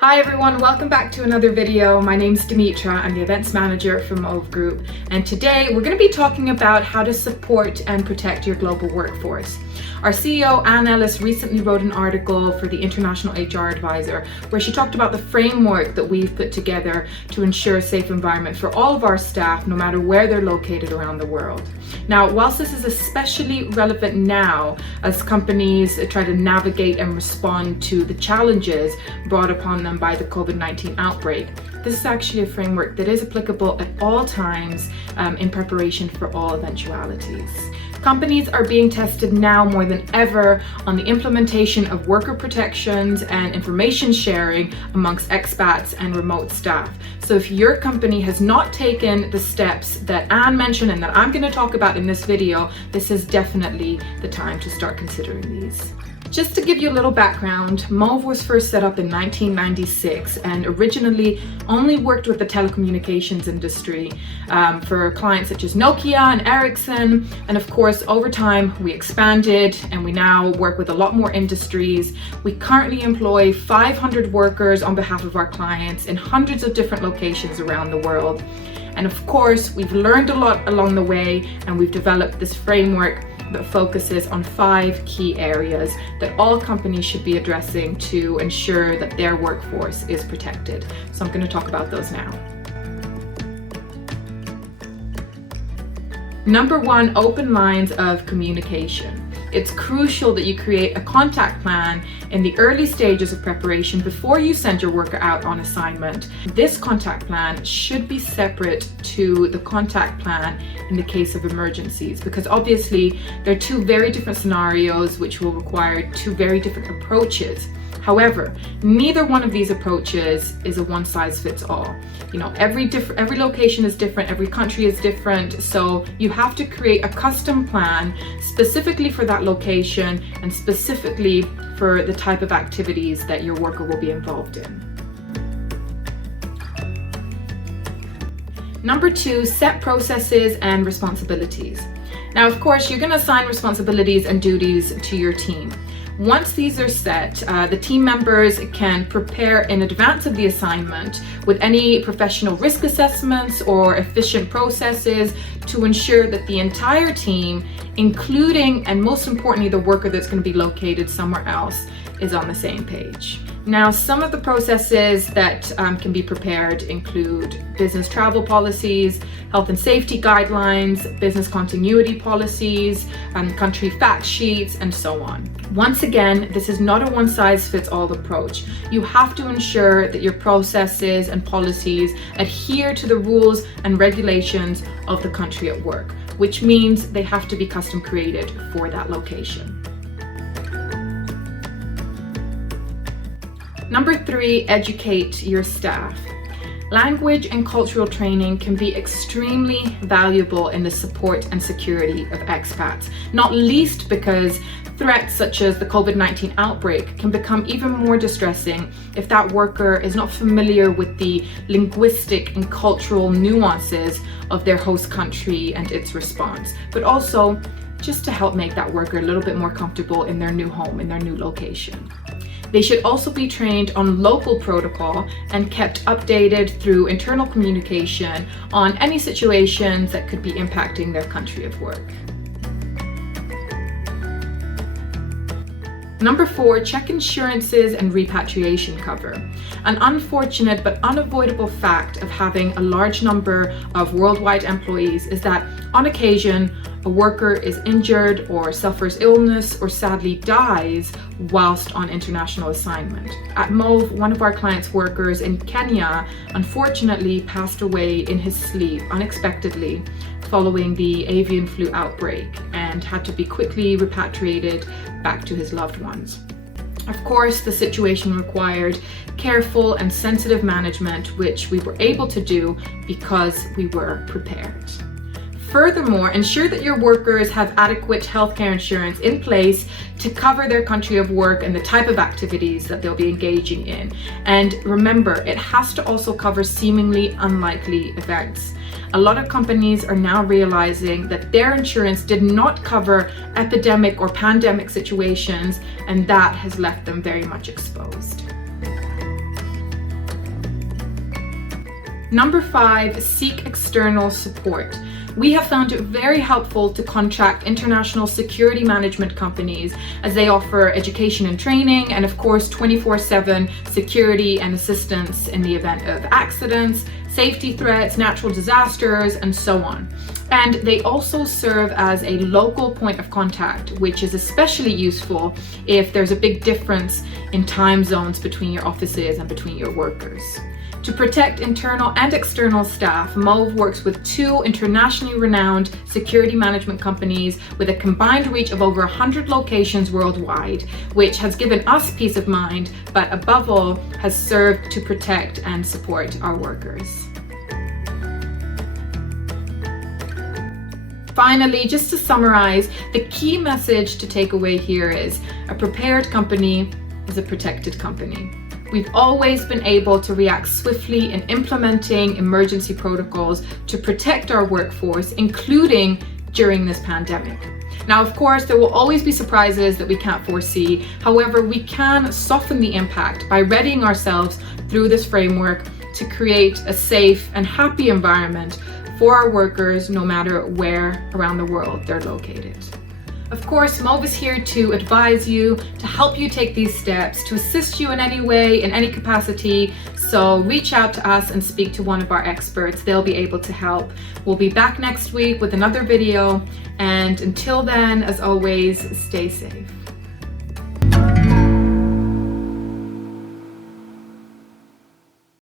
Hi everyone, welcome back to another video. My name's Dimitra, I'm the events manager for Mauve Group, and today we're going to be talking about how to support and protect your global workforce. Our CEO, Anne Ellis, recently wrote an article for the International HR Advisor where she talked about the framework that we've put together to ensure a safe environment for all of our staff, no matter where they're located around the world. Now, whilst this is especially relevant now as companies try to navigate and respond to the challenges brought upon them by the COVID-19 outbreak, this is actually a framework that is applicable at all times in preparation for all eventualities. Companies are being tested now more than ever on the implementation of worker protections and information sharing amongst expats and remote staff. So if your company has not taken the steps that Anne mentioned and that I'm going to talk about in this video, this is definitely the time to start considering these. Just to give you a little background, Mauve was first set up in 1996 and originally only worked with the telecommunications industry for clients such as Nokia and Ericsson. And of course, over time, we expanded and we now work with a lot more industries. We currently employ 500 workers on behalf of our clients in hundreds of different locations around the world. And of course, we've learned a lot along the way and we've developed this framework that focuses on 5 key areas that all companies should be addressing to ensure that their workforce is protected. So I'm going to talk about those now. Number 1, open lines of communication. It's crucial that you create a contact plan in the early stages of preparation before you send your worker out on assignment. This contact plan should be separate to the contact plan in the case of emergencies, because obviously there are 2 very different scenarios which will require 2 very different approaches. However, neither one of these approaches is a one-size-fits-all. You know, every location is different, every country is different, so you have to create a custom plan specifically for that location and specifically for the type of activities that your worker will be involved in. Number 2, set processes and responsibilities. Now, of course, you're going to assign responsibilities and duties to your team. Once these are set, the team members can prepare in advance of the assignment with any professional risk assessments or efficient processes to ensure that the entire team, including and most importantly the worker that's going to be located somewhere else, is on the same page. Now, some of the processes that can be prepared include business travel policies, health and safety guidelines, business continuity policies, country fact sheets, and so on. Once again, this is not a one-size-fits-all approach. You have to ensure that your processes and policies adhere to the rules and regulations of the country at work, which means they have to be custom created for that location. Number 3, educate your staff. Language and cultural training can be extremely valuable in the support and security of expats, not least because threats such as the COVID-19 outbreak can become even more distressing if that worker is not familiar with the linguistic and cultural nuances of their host country and its response, but also just to help make that worker a little bit more comfortable in their new home, in their new location. They should also be trained on local protocol and kept updated through internal communication on any situations that could be impacting their country of work. Number 4, check insurances and repatriation cover. An unfortunate but unavoidable fact of having a large number of worldwide employees is that on occasion, a worker is injured or suffers illness or sadly dies whilst on international assignment. At Mauve, one of our clients' workers in Kenya unfortunately passed away in his sleep unexpectedly following the avian flu outbreak and had to be quickly repatriated back to his loved ones. Of course, the situation required careful and sensitive management, which we were able to do because we were prepared. Furthermore, ensure that your workers have adequate healthcare insurance in place to cover their country of work and the type of activities that they'll be engaging in. And remember, it has to also cover seemingly unlikely events. A lot of companies are now realizing that their insurance did not cover epidemic or pandemic situations, and that has left them very much exposed. Number 5, seek external support. We have found it very helpful to contract international security management companies as they offer education and training, and of course 24/7 security and assistance in the event of accidents, safety threats, natural disasters, and so on. And they also serve as a local point of contact, which is especially useful if there's a big difference in time zones between your offices and between your workers. To protect internal and external staff, Mauve works with 2 internationally renowned security management companies with a combined reach of over 100 locations worldwide, which has given us peace of mind, but above all, has served to protect and support our workers. Finally, just to summarize, the key message to take away here is a prepared company is a protected company. We've always been able to react swiftly in implementing emergency protocols to protect our workforce, including during this pandemic. Now, of course, there will always be surprises that we can't foresee. However, we can soften the impact by readying ourselves through this framework to create a safe and happy environment for our workers, no matter where around the world they're located. Of course, Mauve is here to advise you, to help you take these steps, to assist you in any way, in any capacity. So reach out to us and speak to one of our experts. They'll be able to help. We'll be back next week with another video. And until then, as always, stay safe.